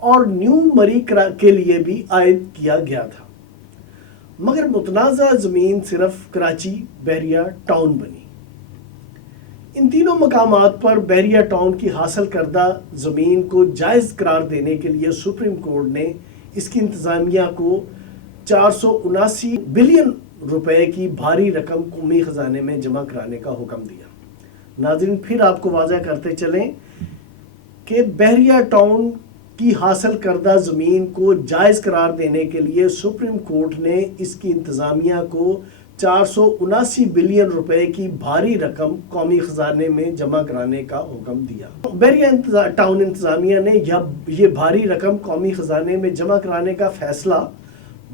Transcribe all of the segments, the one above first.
اور نیو مری کے لیے بھی عائد کیا گیا تھا، مگر متنازع زمین صرف کراچی بحریہ ٹاؤن بنی۔ ان تینوں مقامات پر بحریہ ٹاؤن کی حاصل کردہ زمین کو جائز قرار دینے کے لیے سپریم کورٹ نے اس کی انتظامیہ کو 479 بلین روپے کی بھاری رقم قومی خزانے میں جمع کرانے کا حکم دیا۔ ناظرین، پھر آپ کو واضح کرتے چلیں کہ بحریہ ٹاؤن کی حاصل کردہ زمین کو جائز قرار دینے کے لیے سپریم کورٹ نے اس کی انتظامیہ کو 479 بلین روپے کی بھاری رقم قومی خزانے میں جمع کرانے کا حکم دیا۔ بحریہ ٹاؤن انتظامیہ نے یہ بھاری رقم قومی خزانے میں جمع کرانے کا فیصلہ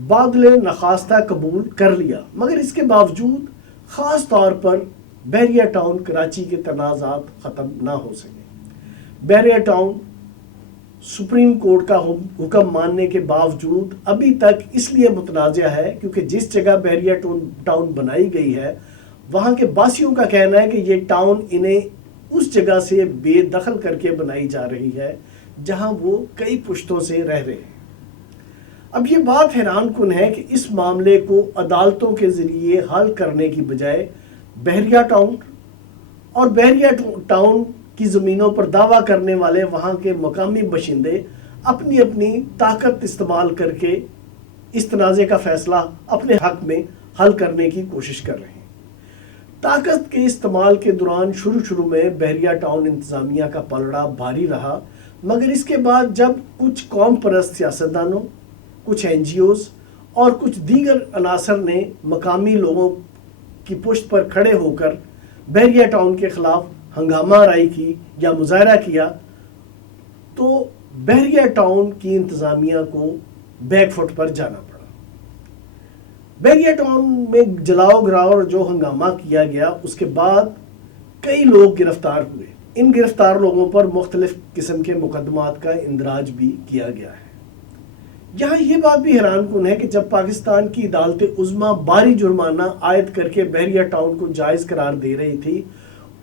بادل نخواستہ قبول کر لیا، مگر اس کے باوجود خاص طور پر بحریہ ٹاؤن کراچی کے تنازعات ختم نہ ہو سکے۔ بحریہ ٹاؤن سپریم کورٹ کا حکم ماننے کے باوجود ابھی تک اس لیے متنازع ہے کیونکہ جس جگہ بحریہ ٹاؤن بنائی گئی ہے وہاں کے باسیوں کا کہنا ہے کہ یہ ٹاؤن انہیں اس جگہ سے بے دخل کر کے بنائی جا رہی ہے جہاں وہ کئی پشتوں سے رہ رہے ہیں۔ اب یہ بات حیران کن ہے کہ اس معاملے کو عدالتوں کے ذریعے حل کرنے کی بجائے بحریہ ٹاؤن اور بحریہ ٹاؤن کی زمینوں پر دعویٰ کرنے والے وہاں کے مقامی باشندے اپنی اپنی طاقت استعمال کر کے اس تنازع کا فیصلہ اپنے حق میں حل کرنے کی کوشش کر رہے ہیں۔ طاقت کے استعمال کے دوران شروع میں بحریہ ٹاؤن انتظامیہ کا پلڑا بھاری رہا، مگر اس کے بعد جب کچھ قوم پرست سیاستدانوں، کچھ این جی اوز اور کچھ دیگر عناصر نے مقامی لوگوں کی پشت پر کھڑے ہو کر بحریہ ٹاؤن کے خلاف ہنگامہ آرائی کی یا مظاہرہ کیا تو بحریہ ٹاؤن کی انتظامیہ کو بیک فٹ پر جانا پڑا۔ بحریہ ٹاؤن میں جلاؤ گراؤ اور جو ہنگامہ کیا گیا اس کے بعد کئی لوگ گرفتار ہوئے۔ ان گرفتار لوگوں پر مختلف قسم کے مقدمات کا اندراج بھی کیا گیا ہے۔ یہاں یہ بات بھی حیران کن ہے کہ جب پاکستان کی عدالت عظمیٰ بھاری جرمانہ عائد کر کے بحریہ ٹاؤن کو جائز قرار دے رہی تھی،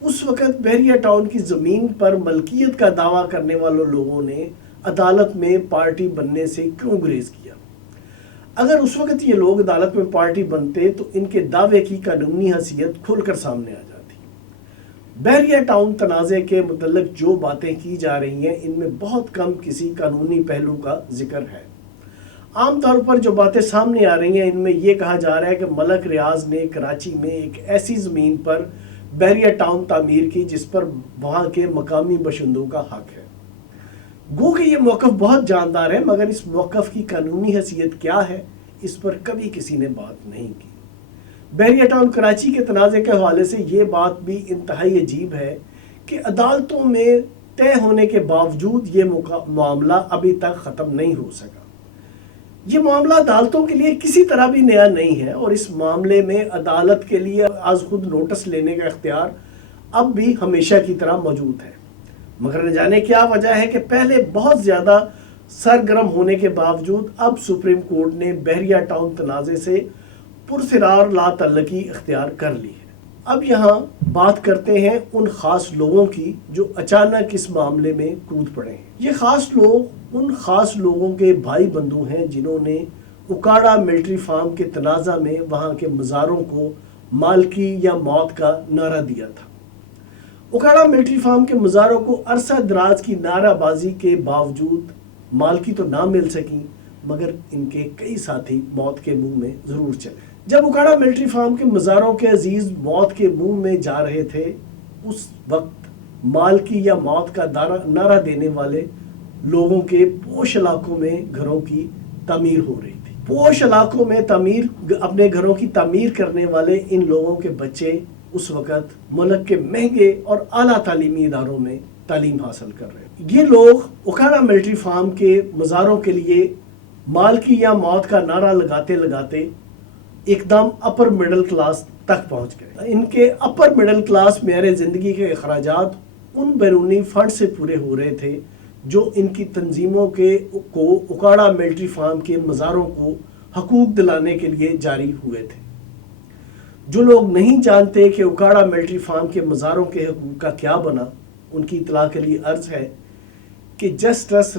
اس وقت بحریہ ٹاؤن کی زمین پر ملکیت کا دعویٰ کرنے والوں لوگوں نے عدالت میں پارٹی بننے سے کیوں گریز کیا؟ اگر اس وقت یہ لوگ عدالت میں پارٹی بنتے تو ان کے دعوے کی قانونی حیثیت کھل کر سامنے آ جاتی۔ بحریہ ٹاؤن تنازع کے متعلق جو باتیں کی جا رہی ہیں ان میں بہت کم کسی قانونی پہلو کا ذکر ہے۔ عام طور پر جو باتیں سامنے آ رہی ہیں ان میں یہ کہا جا رہا ہے کہ ملک ریاض نے کراچی میں ایک ایسی زمین پر بحریہ ٹاؤن تعمیر کی جس پر وہاں کے مقامی باشندوں کا حق ہے۔ گو کہ یہ موقف بہت جاندار ہے، مگر اس موقف کی قانونی حیثیت کیا ہے اس پر کبھی کسی نے بات نہیں کی۔ بحریہ ٹاؤن کراچی کے تنازع کے حوالے سے یہ بات بھی انتہائی عجیب ہے کہ عدالتوں میں طے ہونے کے باوجود یہ معاملہ ابھی تک ختم نہیں ہو سکا۔ یہ معاملہ عدالتوں کے لیے کسی طرح بھی نیا نہیں ہے اور اس معاملے میں عدالت کے لیے از خود نوٹس لینے کا اختیار اب بھی ہمیشہ کی طرح موجود ہے، مگر نہ جانے کیا وجہ ہے کہ پہلے بہت زیادہ سرگرم ہونے کے باوجود اب سپریم کورٹ نے بحریہ ٹاؤن تنازع سے پرسرار لا تعلقی اختیار کر لی ہے۔ اب یہاں بات کرتے ہیں ان خاص لوگوں کی جو اچانک اس معاملے میں کود پڑے ہیں۔ یہ خاص لوگ ان خاص لوگوں کے بھائی بندو ہیں جنہوں نے اکاڑا ملٹری فارم کے تنازع میں وہاں کے مزاروں کو مالکی یا موت کا نعرہ دیا تھا۔ اکاڑا ملٹری فارم کے مزاروں کو عرصہ دراز کی نعرہ بازی کے باوجود مالکی تو نہ مل سکی، مگر ان کے کئی ساتھی موت کے منہ میں ضرور چلے۔ جب اکاڑا ملٹری فارم کے مزاروں کے عزیز موت کے منہ میں جا رہے تھے اس وقت مالکی یا موت کا نعرہ دینے والے لوگوں کے پوش علاقوں میں گھروں کی تعمیر ہو رہی تھی۔ پوش علاقوں میں اپنے گھروں کی تعمیر کرنے والے ان لوگوں کے بچے اس وقت ملک کے مہنگے اور اعلیٰ تعلیمی اداروں میں تعلیم حاصل کر رہے ہیں۔ یہ لوگ اکاڑا ملٹری فارم کے مزاروں کے لیے مالکی یا موت کا نعرہ لگاتے لگاتے ایک دم اپر مڈل کلاس تک پہنچ گئے۔ ان کے اپر مڈل کلاس معیار زندگی کے اخراجات ان بیرونی فنڈ سے پورے ہو رہے تھے جو ان کی تنظیموں کو اکاڑا ملٹری فارم کے مزاروں کو حقوق دلانے کے لیے جاری ہوئے تھے۔ جو لوگ نہیں جانتے کہ اکاڑا ملٹری فارم کے مزاروں کے حقوق کا کیا بنا، ان کی اطلاع کے لیے عرض ہے کہ جسٹس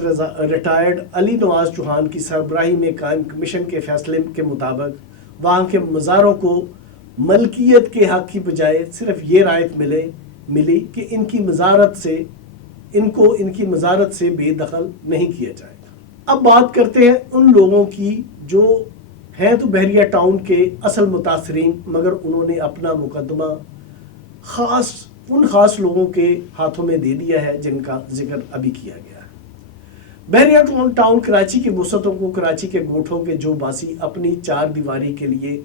ریٹائرڈ علی نواز چوہان کی سربراہی میں قائم کمیشن کے فیصلے کے مطابق وہاں کے مزاروں کو ملکیت کے حق کی بجائے صرف یہ رعایت ملی کہ ان کی مزارت سے بے دخل نہیں کیا جائے گا۔ اب بات کرتے ہیں ان لوگوں کی جو ہیں تو بحریہ ٹاؤن کے اصل متاثرین، مگر انہوں نے اپنا مقدمہ ان خاص لوگوں کے ہاتھوں میں دے دیا ہے جن کا ذکر ابھی کیا گیا ہے۔ بحریہ ٹاؤن کراچی کے وسعتوں کو کراچی کے گوٹھوں کے جو باسی اپنی چار دیواری کے لیے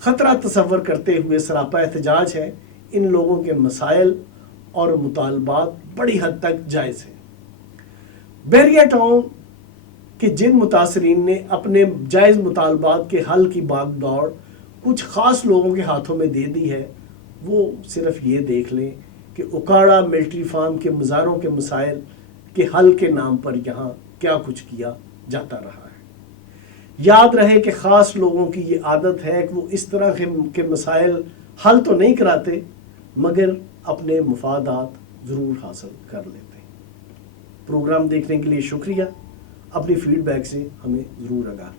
خطرہ تصور کرتے ہوئے سراپا احتجاج ہے، ان لوگوں کے مسائل اور مطالبات بڑی حد تک جائز ہیں۔ بحریہ ٹاؤن کہ جن متاثرین نے اپنے جائز مطالبات کے حل کی باغ دوڑ کچھ خاص لوگوں کے ہاتھوں میں دے دی ہے، وہ صرف یہ دیکھ لیں کہ اکاڑا ملٹری فارم کے مزاروں کے مسائل کے حل کے نام پر یہاں کیا کچھ کیا جاتا رہا ہے۔ یاد رہے کہ خاص لوگوں کی یہ عادت ہے کہ وہ اس طرح کے مسائل حل تو نہیں کراتے مگر اپنے مفادات ضرور حاصل کر لیتے ہیں۔ پروگرام دیکھنے کے لیے شکریہ، اپنی فیڈ بیک سے ہمیں ضرور آگاہ